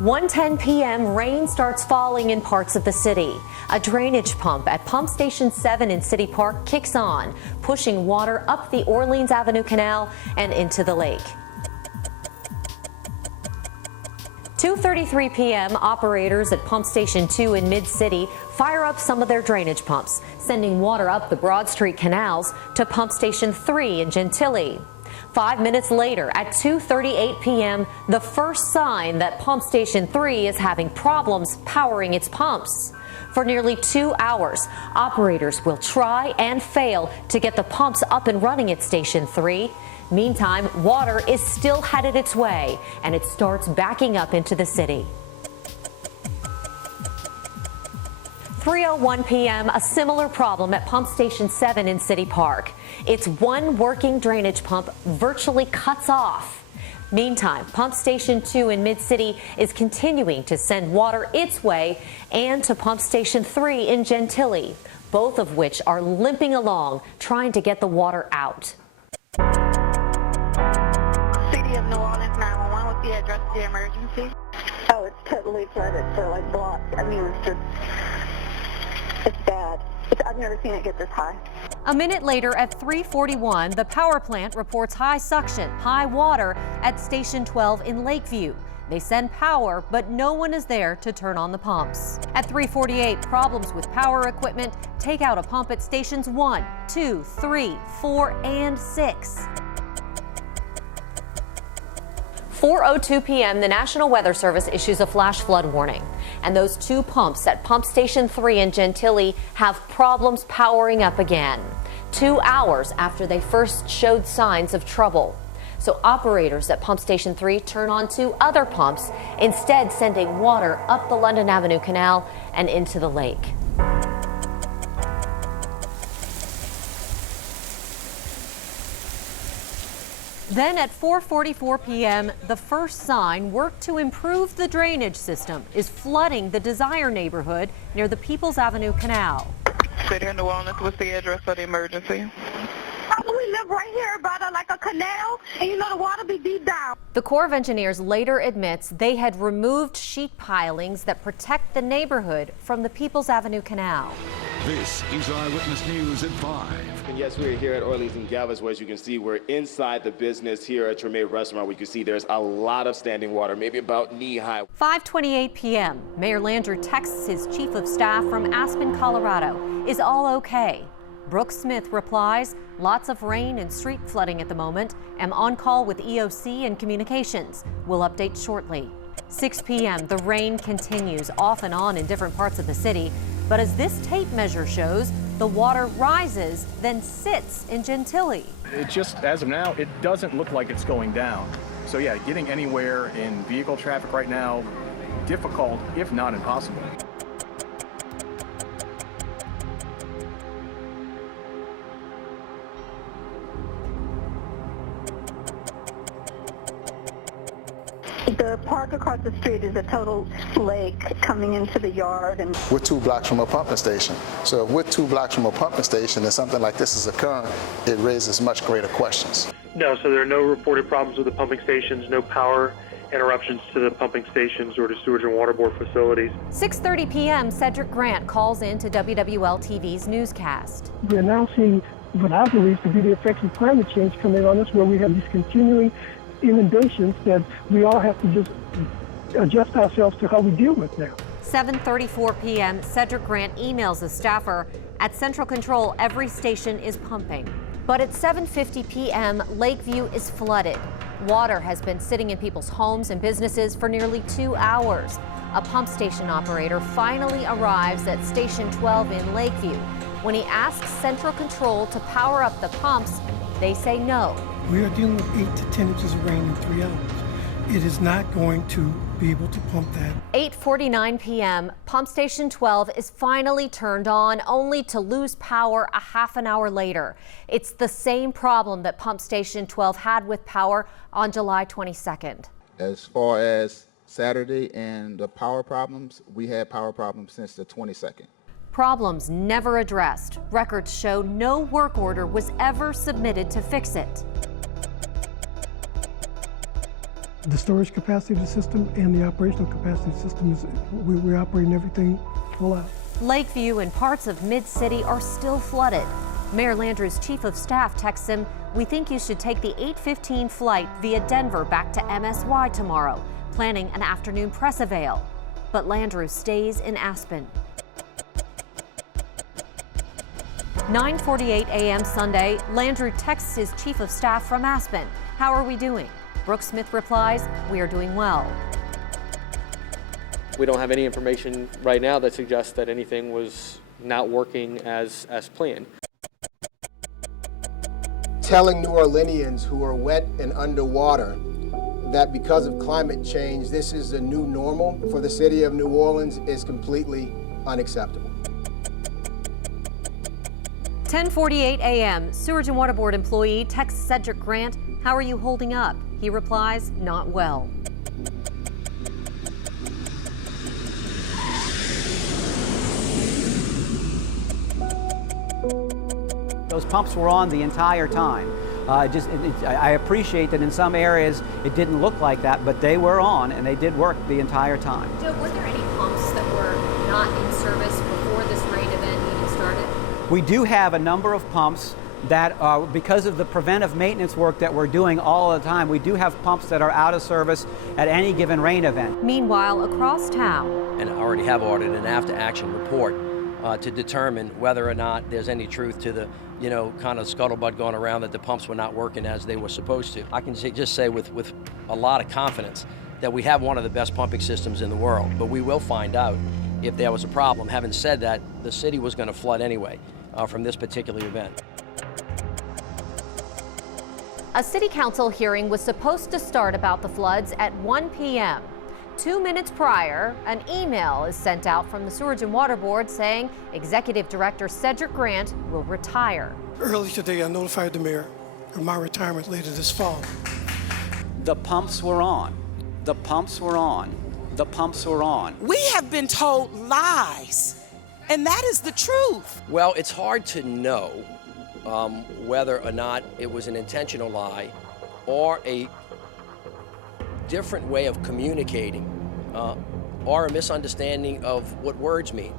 1:10 p.m., rain starts falling in parts of the city. A drainage pump at Pump Station 7 in City Park kicks on, pushing water up the Orleans Avenue Canal and into the lake. 2:33 p.m., operators at Pump Station 2 in Mid-City fire up some of their drainage pumps, sending water up the Broad Street canals to Pump Station 3 in Gentilly. 5 minutes later, at 2:38 p.m., the first sign that Pump Station 3 is having problems powering its pumps. For nearly 2 hours, operators will try and fail to get the pumps up and running at Station 3. Meantime, water is still headed its way, and it starts backing up into the city. 3:01 p.m., a similar problem at Pump Station 7 in City Park. Its one working drainage pump virtually cuts off. Meantime, Pump Station 2 in Mid-City is continuing to send water its way and to Pump Station 3 in Gentilly, both of which are limping along, trying to get the water out. City of New Orleans 911, what's the address of the emergency? Oh, it's totally flooded, so like blocked. I mean, it's bad. I've never seen it get this high. A minute later at 3:41, the power plant reports high suction, high water at Station 12 in Lakeview. They send power, but no one is there to turn on the pumps. At 3:48, problems with power equipment take out a pump at Stations 1, 2, 3, 4, and 6. 4:02 p.m., the National Weather Service issues a flash flood warning. And those two pumps at Pump Station 3 in Gentilly have problems powering up again, 2 hours after they first showed signs of trouble. So operators at Pump Station 3 turn on two other pumps, instead sending water up the London Avenue Canal and into the lake. Then at 4:44 p.m., the first sign work to improve the drainage system is flooding the Desire neighborhood near the Peoples Avenue Canal. City of New Orleans, what's the address of the emergency? We live right here by a canal, and you know the water be deep down. The Corps of Engineers later admits they had removed sheet pilings that protect the neighborhood from the Peoples Avenue Canal. This is Eyewitness News at 5. And yes, we're here at Orleans and Galvez, where as you can see, we're inside the business here at Treme Restaurant, where you can see there's a lot of standing water, maybe about knee-high. 5:28 p.m., Mayor Landrieu texts his chief of staff from Aspen, Colorado. Is all okay? Brooke Smith replies, lots of rain and street flooding at the moment. Am on call with EOC and communications. We'll update shortly. 6 p.m., the rain continues off and on in different parts of the city. But as this tape measure shows, the water rises, then sits in Gentilly. It just, as of now, it doesn't look like it's going down. So yeah, getting anywhere in vehicle traffic right now, difficult, if not impossible. The park across the street is a total lake coming into the yard. And we're 2 blocks from a pumping station. So if we're 2 blocks from a pumping station and something like this is occurring, it raises much greater questions. No, so there are no reported problems with the pumping stations, no power interruptions to the pumping stations or to sewage and water board facilities. 6:30 p.m., Cedric Grant calls in to WWL-TV's newscast. We're now seeing what I believe to be the effects of climate change coming on us, where we have these continuing inundations that we all have to just adjust ourselves to how we deal with now. 7:34 p.m., Cedric Grant emails a staffer. At Central Control, every station is pumping. But at 7:50 p.m., Lakeview is flooded. Water has been sitting in people's homes and businesses for nearly 2 hours. A pump station operator finally arrives at Station 12 in Lakeview. When he asks Central Control to power up the pumps, they say no. We are dealing with 8 to 10 inches of rain in 3 hours. It is not going to be able to pump that. 8:49 p.m., Pump Station 12 is finally turned on, only to lose power a half an hour later. It's the same problem that Pump Station 12 had with power on July 22nd. As far as Saturday and the power problems, we had power problems since the 22nd. Problems never addressed. Records show no work order was ever submitted to fix it. The storage capacity of the system and the operational capacity of the system is, we're operating everything full out. Lakeview and parts of Mid-City are still flooded. Mayor Landrieu's chief of staff texts him, "We think you should take the 8:15 flight via Denver back to MSY tomorrow, planning an afternoon press avail." But Landrieu stays in Aspen. 9:48 a.m. Sunday, Landrieu texts his chief of staff from Aspen. "How are we doing?" Brooke Smith replies, "We are doing well." We don't have any information right now that suggests that anything was not working as planned. Telling New Orleanians who are wet and underwater that because of climate change, this is a new normal for the city of New Orleans is completely unacceptable. 10:48 a.m. Sewerage and Water Board employee texts Cedric Grant, "How are you holding up?" He replies, "Not well." Those pumps were on the entire time. I appreciate that in some areas it didn't look like that, but they were on and they did work the entire time. Joe, were there any pumps that were not in service before this rain event even started? We do have a number of pumps that, because of the preventive maintenance work that we're doing all the time, we do have pumps that are out of service at any given rain event. Meanwhile, across town. And I already have ordered an after-action report to determine whether or not there's any truth to the, kind of scuttlebutt going around that the pumps were not working as they were supposed to. I can just say with a lot of confidence that we have one of the best pumping systems in the world, but we will find out if there was a problem. Having said that, the city was going to flood anyway from this particular event. A city council hearing was supposed to start about the floods at 1 p.m. 2 minutes prior, an email is sent out from the Sewerage and Water Board saying Executive Director Cedric Grant will retire. Early today, I notified the mayor of my retirement later this fall. The pumps were on. The pumps were on. The pumps were on. We have been told lies, and that is the truth. Well, it's hard to know whether or not it was an intentional lie or a different way of communicating or a misunderstanding of what words mean.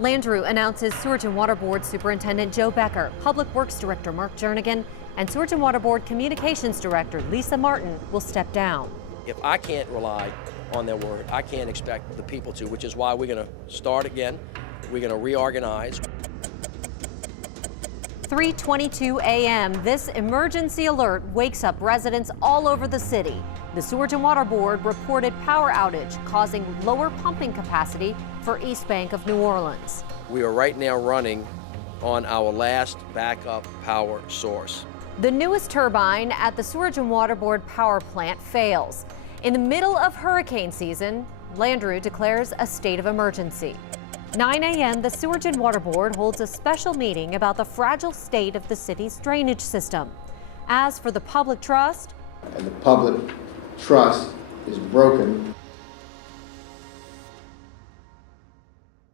Landrieu announces Sewerage and Water Board Superintendent Joe Becker, Public Works Director Mark Jernigan, and Sewerage and Water Board Communications Director Lisa Martin will step down. If I can't rely on their word, I can't expect the people to, which is why we're going to start again. We're going to reorganize. 3:22 a.m. This emergency alert wakes up residents all over the city. The Sewerage and Water Board reported power outage causing lower pumping capacity for East Bank of New Orleans. We are right now running on our last backup power source. The newest turbine at the Sewerage and Water Board power plant fails. In the middle of hurricane season, Landrieu declares a state of emergency. 9 a.m., the Sewerage and Water Board holds a special meeting about the fragile state of the city's drainage system. As for the public trust, And the public trust is broken.